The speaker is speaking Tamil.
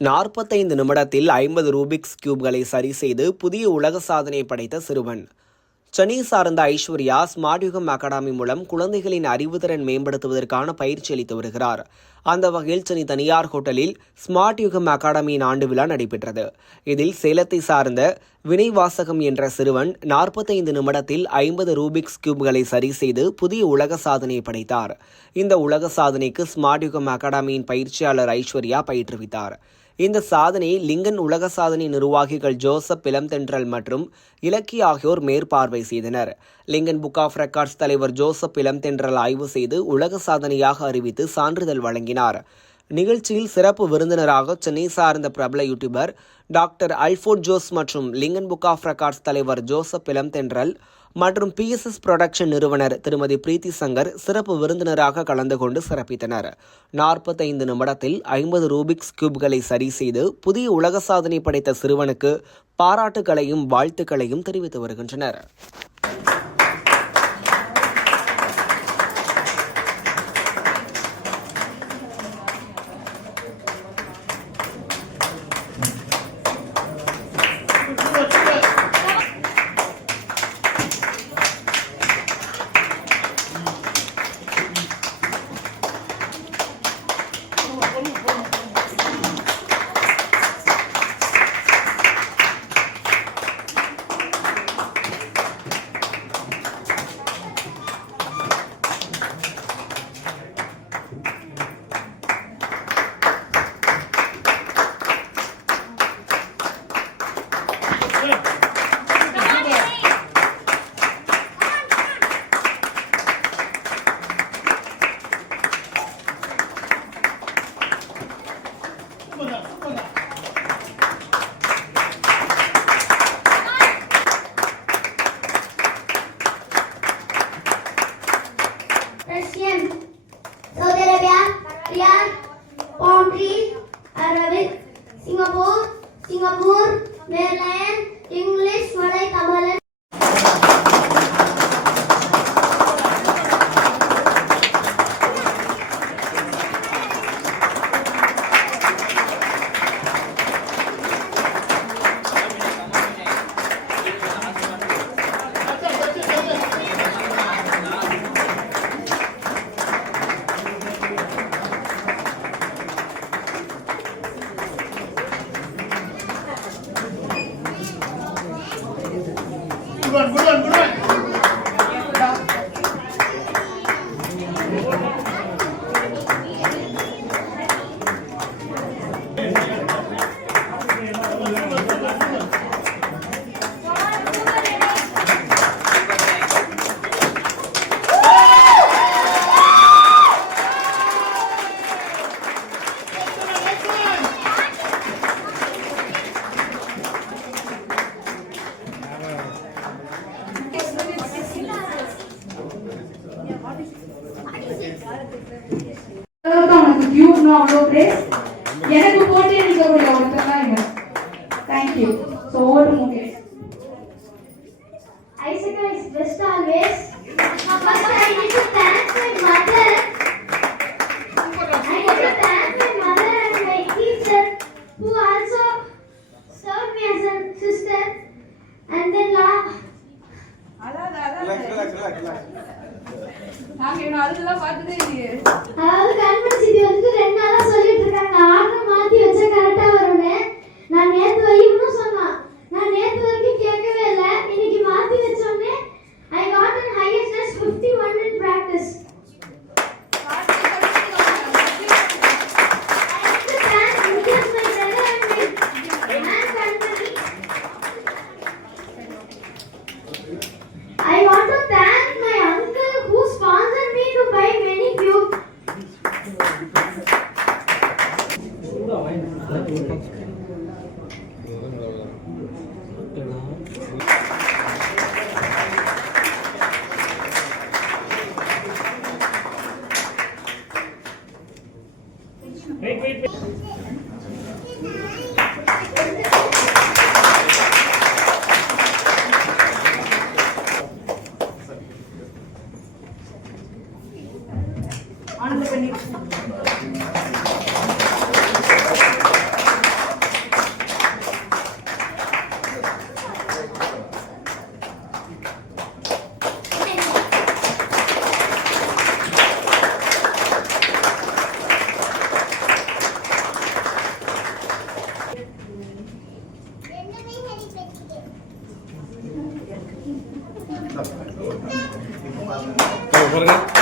நாற்பத்தைந்து நிமிடத்தில் ஐம்பது ரூபிக்ஸ் கியூப்களை சரி செய்து புதிய உலக சாதனை படைத்த சிறுவன். சென்னை சார்ந்த ஐஸ்வர்யா ஸ்மார்ட் யுகம் அகாடமி மூலம் குழந்தைகளின் அறிவுத்திறன் மேம்படுத்துவதற்கான பயிற்சி அளித்து வருகிறார். அந்த வகையில் சென்னை தனியார் ஹோட்டலில் ஸ்மார்ட் யுகம் அகாடமியின் ஆண்டு விழா நடைபெற்றது. இதில் சேலத்தை சார்ந்த வினை வாசகம் என்ற சிறுவன் நாற்பத்தைந்து நிமிடத்தில் ஐம்பது ரூபிக்ஸ் கியூப்களை சரி செய்து புதிய உலக சாதனை படைத்தார். இந்த உலக சாதனைக்கு ஸ்மார்ட் யுகம் அகாடமியின் பயிற்சியாளர் ஐஸ்வர்யா பயிற்றுவித்தார். இந்த சாதனையை லிங்கன் உலக சாதனை நிர்வாகிகள் ஜோசப் இளம்தென்றல் மற்றும் இலக்கி ஆகியோர் மேற்பார்வை செய்தனர். லிங்கன் புக் ஆஃப் ரெக்கார்ட்ஸ் தலைவர் ஜோசப் இளம்தென்றல் ஆய்வு செய்து உலக சாதனையாக அறிவித்து சான்றிதழ் வழங்கினார். நிகழ்ச்சியில் சிறப்பு விருந்தினராக சென்னை சார்ந்த பிரபல யூடியூபர் டாக்டர் அல்ஃபோர்ட் ஜோஸ் மற்றும் லிங்கன் புக் ஆஃப் ரெக்கார்ட்ஸ் தலைவர் ஜோசப் இளம்தென்றல் மற்றும் பிஎஸ்எஸ் புரொடக்ஷன் நிறுவனர் திருமதி பிரீத்தி சங்கர் சிறப்பு விருந்தினராக கலந்து கொண்டு சிறப்பித்தனர். நாற்பத்தைந்து நிமிடத்தில் ஐம்பது ரூபிக்ஸ் கியூப்களை சரி செய்து புதிய உலக சாதனை படைத்த சிறுவனுக்கு பாராட்டுகளையும் வாழ்த்துக்களையும் தெரிவித்து வருகின்றனர். their lion English Good one, good one, good one. அவனுக்கு அவ்வளோ கிரேஸ் எனக்கு போட்டி அடிக்கக்கூடிய ஒருத்தர் தான் இவர் thank you so over Mukesh Isaac is best always. First, I need to thank my mother. நாங்க இவனை அழுதுலாம் பார்த்ததே இல்லையே. அதாவது கண்மணி சித்தி வந்து ரெண்டு நாளா சொல்லிட்டு இருக்காங்க. ஆர்டர் மாத்தி வச்சா கரெக்டா வரும்னு. நான் நேத்து শ্রেণির Gracias.